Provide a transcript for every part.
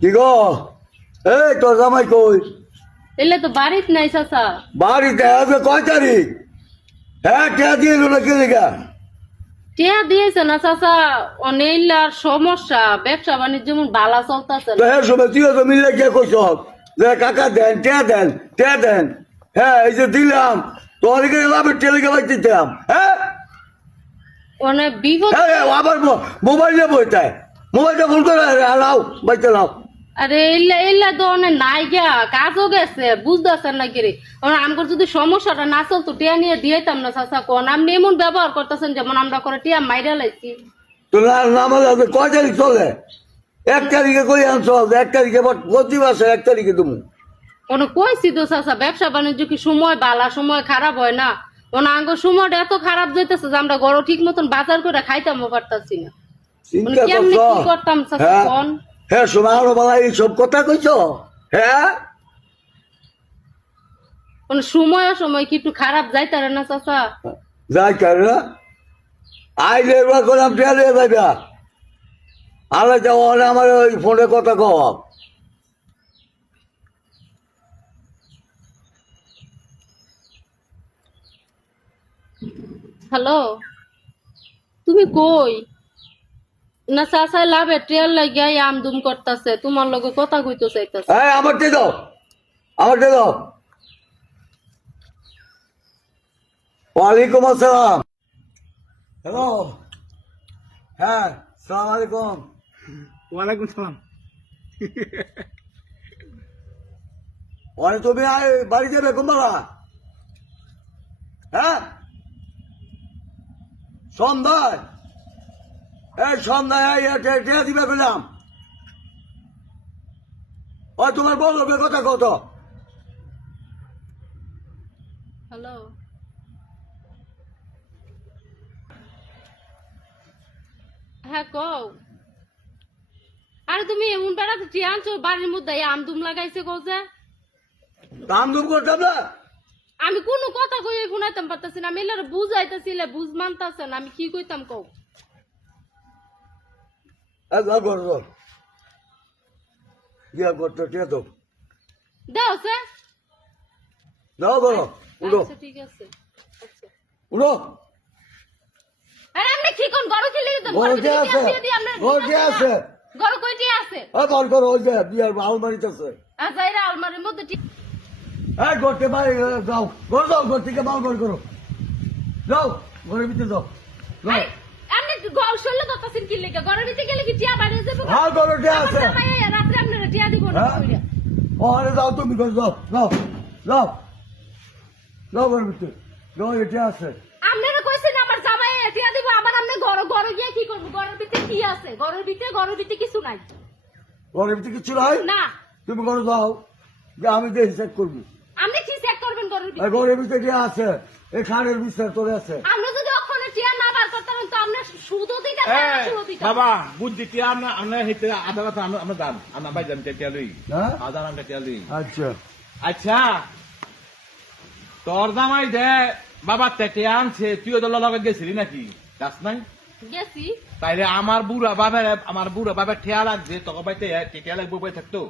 কি গো? এই তোর জামাই কই? এলে তো বাড়িত নাই চাচা। বাড়িতে আজকে কয় তারিখ? হ্যাঁ কে দিয়ে এলো না কে দেখা? টিয়া দিয়েছে না চাচা, অনেকলার সমস্যা, ব্যবসা বাণিজ্য যেমন বালা চলতেছে তো হ্যাঁ সময় তুইও তো মিলে কে কইস যে কাকা দেন কে দেন। হ্যাঁ এই যে দিলাম তোর এখানে লাভের টেলিগ্রাম দিতাম। হ্যাঁ অনেক বিপদ। হ্যাঁ আবার মোবাইল নিয়ে বইতায় মোবাইলটা ফোন করে লাও বাইতে লাও। আরে এল্লা তো অনেক নাই গিয়া কাজও গেছে, বুঝতেছেন না কি রে। আমার যদি সমস্যাটা না চলতো টিয়া নিয়ে দিয়েতাম না চাচা। কোন আপনি এমন ব্যবহার করতেছেন যেমন আমরা করে টিয়া মাইরা লাইছি। তো না আমাদের কয় তারিখ চলে? 1 তারিখে কই আনছ? 1 তারিখে প্রতি মাসে 1 তারিখে তুমি অনেক কইছি তো চাচা, ব্যবসা বাণিজ্য কি সময় বালা সময় খারাপ হয় না? আঙ্গ সময়টা এত খারাপ যাইতেছে যে আমরা গরু ঠিক মতন বাজার করে খাইতামও পারতাছি না। চিন্তা কেমনে করছ? কি করতাম চাচা হ্যাঁ কোন? হ্যাঁ শোনা আরো বলা এইসব কথা কইছ? হ্যাঁ সময় কি একটু খারাপ যাইতারে না চাচা? যাই কার না আইলে এবার করলাম টেলে যাইবা আলে যাও আমার ওই ফোনে কথা কও। হ্যালো, তুমি কই? না চাচা লাভে ট্রেল লাগিয়া আমদুম করতেছে, তোমার লগে কথা কইতে চাইতেছে। হ্যাঁ আমারটা দাও ওয়ালাইকুম আসসালাম। হ্যালো হ্যাঁ সালাম আলাইকুম। ওয়ালাইকুম সালাম। তুমি বাড়ি যাবে কুম্বালা? হ্যাঁ সন্ধ্যায় এই সন্ধ্যায় দিবে পেলাম। ওই তোমার বলবে কথা কত? হ্যালো, হ্যাঁ কও। আরে তুমি এমন বেড়াতে টিয়া আনছো বাড়ির মধ্যে আমদুম লাগাইছে কও যে? দাম দুম করতাম না। আমি কোনো কথা কই শুনাইতাম পারতাছি না। আমি এলার বুঝাইতেছিলে বুঝ মানতাছে না, আমি কি কইতাম কও? একবার করতো গিয়া করতো ঠিক আছে দাও সে। দাও করো উঠো আচ্ছা ঠিক আছে। আচ্ছা উঠো। আরে আপনি কি কোন গরু কি লিয়ে ঘরটি আছে ঘরটি আছে গরু কইটি আছে? বল করো ওই যে বিয়ার আলমারিতে আছে। আচ্ছা এরা আলমারির মধ্যে ঠিক। হ্যাঁ ঘরতে বাড়ি যাও ঘর যাও ঘর থেকে মাল বার করো যাও ঘরের ভিতরে যাও যাও। আরে, আপনি গল শুনলে তো তাসিন কি লিখে ঘরের ভিতরে গেলে কি টিয়া বাইরে যাবে? হ্যাঁ ঘরটি আছে। রাত্রে আপনারা টিয়া দিব না হ্যাঁ কইরা। ওরে যাও তুমি ঘর যাও যাও যাও যাও ঘরের ভিতরে যাও এটা আছে। আপনারা কইছেন আমার জামাই টিয়া দিব, আবার আপনি ঘরে গিয়ে কি করব? ঘরের ভিতরে কি আছে? ঘরের ভিতরে কিছু নাই। ঘরের ভিতরে কিছু নাই? না। তুমি ঘরে যাও যে আমি দেখি চেক করবো। আপনি কি চেক করবেন ঘরের ভিতরে? ঘরের ভিতরে কি আছে? এই খানের বিস্তার তোরে আছে। আমরা যদি ওখানে টিয়া না বার করতাম তো আমরা সুদও দিতাম না সুদও দিতাম। বাবা বুদ্ধি কি আমরা হেতে আধা কথা আমরা দাম আমরা ভাই জান টেটিয়া লই হ্যাঁ আধা আমরা টেটিয়া লই। আচ্ছা আচ্ছা তোর জামাই দে বাবা টেটিয়া আনছে, তুইও তো লগে গেছিলি নাকি? গাছ নাই গেছি। তাইলে আমার বুড়া বাবার ঠেয়া লাগছে তোকে বাইতে টেটিয়া লাগবে বই থাকতো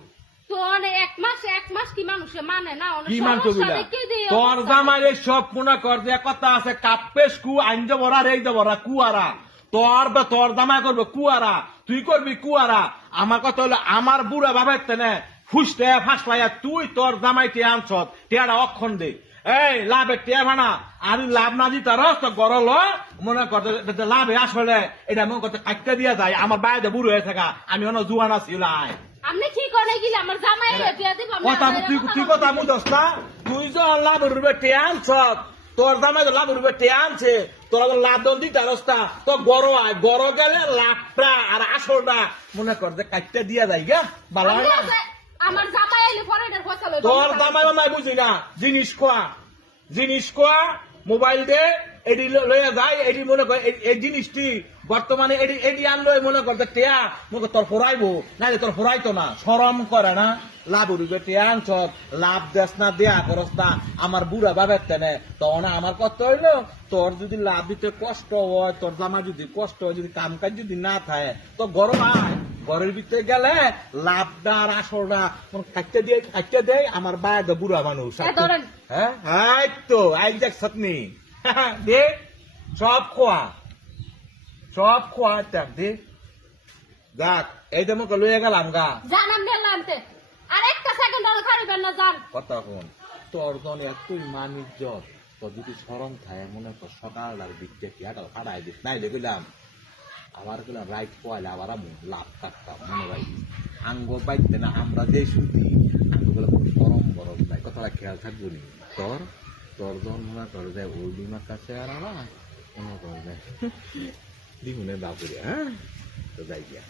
তো অনেক এক মাস কি মানুষে মানে না? অনেক কি মানতো সমস্যা বিলা? দেখে দিয়ে তোর অবস্থা জামাই এই সব মনে কর যে কথা আছে কাপ্পেস কু আইন দেবরা রেই দেবরা কুয়ারা তোর জামাই করবে কুয়ারা, তুই করবি কুয়ারা। আমার কথা হলো আমার বুড়া বাবার তেনে ফুসতে ফাঁসলাইয়া তুই তোর জামাই টিয়া আনছ টিয়াটা অক্ষণ দে। এই লাভে টিয়া ভানা আমি লাভ না দিতে রস তো গরল মনে করতে লাভে আসলে এটা মনে করতে কাটতে দিয়া যায়। আমার বাইরে বুড়ো হয়ে থাকা আমি অন্য জুয়ান আছি লাই আপনি কি করে গেলে আমার জামাই টিয়া দিব? কথা তুই কথা বুঝস না? তুই যে লাভ রুবে টিয়া আনছ তোর দামে তো লাভ রুবে টিয়া আনছে তোরা তো লাভ দন দিতে রাস্তা তো গড় আয় গড় গেলে লাভটা আর আসলটা মনে কর যে কাটতে দিয়া যায় গা বালা না। আমার জামাই এলে পরে এটার ফসল হইব। তোর দামাই মামাই বুঝি না জিনিস খোয়া মোবাইল দে এডি লইয়া যায় এডি মনে কর এই জিনিসটি বর্তমানে এডি আনলো মনে করতে টেয়া মনে তোর ফোরাইবো নাইলে তোর ফোরাইতো না শরম করে না। লাভ উড়িবে টেয়া আনছ লাভ দেশ না দেয়া করস্তা আমার বুড়া বাবার তেনে তখন আমার কষ্ট হইলো তোর যদি লাভ দিতে কষ্ট হয় তোর জামা যদি কষ্ট হয় যদি কাম কাজ যদি না থাকে তো গরম আয় ঘরের ভিতরে গেলে লাভটা আর আসলটা কাটতে দেয় আমার বায়দা বুড়া মানুষ ধরেন হ্যাঁ এই তো আই দেখ সতনি দে সব খোয়া দে যাক এই তো মুখে লইয়া গেলাম গা জান আমি আনতে আর একটা সেকেন্ড আর খাইবেন না জান কথা কোন তোর জন এতই মানিজ্য তোর যদি সরম থাকে মনে কর সকাল আর বিদ্যা কি আটাল ফাটাই দিস নাই দেখলাম আবার গেলাম রাইট পয়লা আবার আমি লাভ কাটতাম মনে রাখি আঙ্গ পাইতে না আমরা যে শুধু আঙ্গগুলো কোনো সরম বরম নাই কথাটা খেয়াল থাকবো নি তোর জন মনে কর যায় ওই ডিমার কাছে আর আমার মনে কর যায় দিগুনের বাপুরে হ্যাঁ তো যাই গিয়া